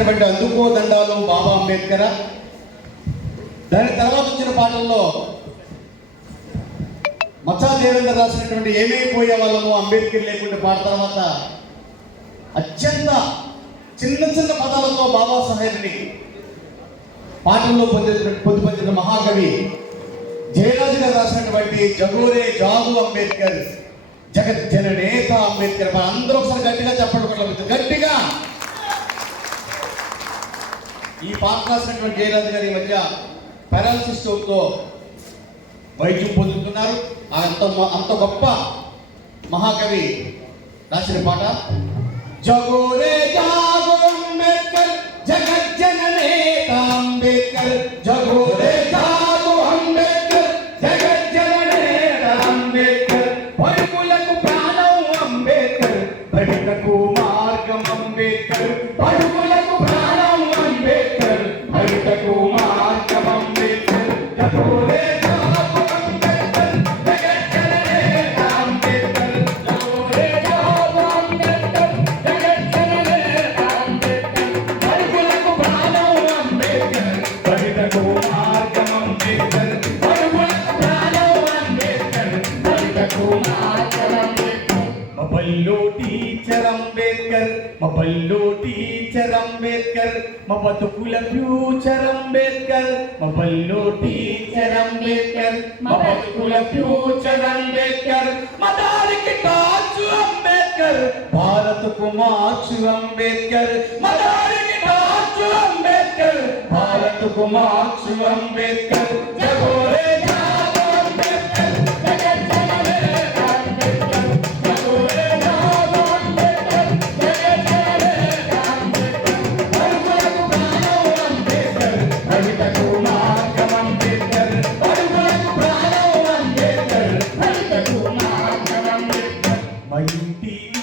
అందుకో దండాలు బాబా అంబేద్కర్. దాని తర్వాత వచ్చిన పాటల్లో మచ్చా దేవేంద్ర రాసినటువంటి ఏమైపోయే వాళ్ళము అంబేద్కర్ లేకుండా పాట తర్వాత అత్యంత చిన్న చిన్న పదాలతో బాబాసాహెబ్ని పాటల్లో పొందిన పొందుపరిచిన మహాకవి జయరాజు గారు రాసినటువంటి జగోరే జాగు అంబేద్కర్ జగత్ జననేత అంబేద్కర్. మన అందరూ ఒకసారి గట్టిగా చెప్పడం గట్టిగా ఈ పాట గారి మధ్య పారాలసిస్తో వైద్యం పొందుతున్నారు. అంత అంత గొప్ప మహాకవి రాసిన పాట జగోరే മബല്ലോ ടീച്ചർ അംബേദ്കർ മബല്ലോ ടീച്ചർ അംബേദ്കർ മബതുകുല ഫ്യൂച്ചർ അംബേദ്കർ മബല്ലോ ടീച്ചർ അംബേദ്കർ മബതുകുല ഫ്യൂച്ചർ അംബേദ്കർ മദാരിക്ക് ടാച്ചു അംബേദ്കർ ഭാരത് കുമാച്ചു അംബേദ്കർ മദാരിക്ക് ടാച്ചു അംബേദ്കർ ഭാരത് കുമാച്ചു അംബേദ്കർ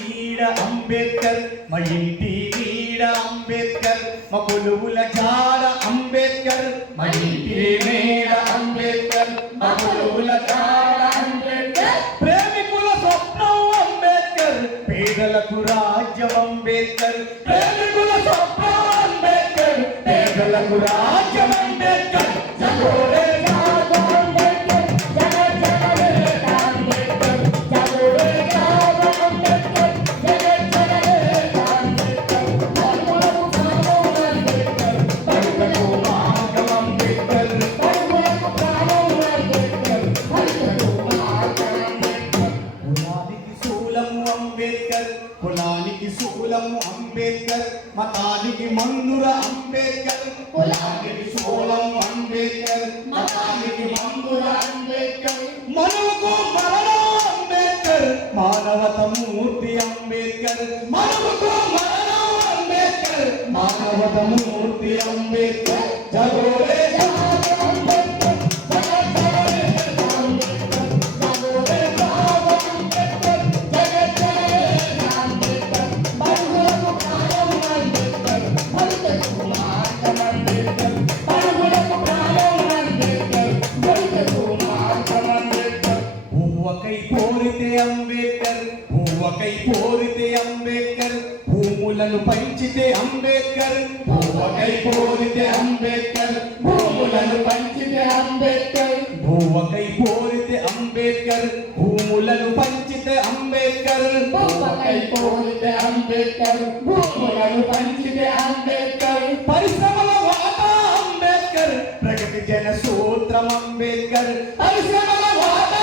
నీడ అంబేద్కర్ మా ఇంటి నీడ అంబేద్కర్ మా కొలువుల చాడ అంబేద్కర్ మా ఇంటి నీడ అంబేద్కర్ మా కొలువుల చాడ అంబేద్కర్ ప్రేమికుల స్వప్నం అంబేద్కర్ పేదలకు రాజ్యం అంబేద్కర్ ప్రేమికుల స్వప్నం అంబేద్కర్ పేదలకు రాజ్యం అంబేద్కర్ కులము అంబేద్కర్ కులానికి సుకులము అంబేద్కర్ మతానికి మందుర అంబేద్కర్ కులానికి శూలము అంబేద్కర్ మతానికి మందుర అంబేద్కర్ మనువుకు మరణం అంబేద్కర్ మానవత మూర్తి అంబేద్కర్ మనువుకు మరణం అంబేద్కర్ మానవత మూర్తి అంబేద్కర్ జగోరే పోరితే అంబేద్కర్ భూవకై పోరితే అంబేద్కర్ భూములను పంచితే అంబేద్కర్ భూవకై పోరితే అంబేద్కర్ భూములను పంచితే అంబేద్కర్ భూవకై పోరితే అంబేద్కర్ భూములను పంచితే అంబేద్కర్ భూవకై పోరితే అంబేద్కర్ భూములను పంచితే అంబేద్కర్ పరిశ్రమల వాటా అంబేద్కర్ ప్రగతి జన సూత్రం అంబేద్కర్ పరిశ్రమల వాటా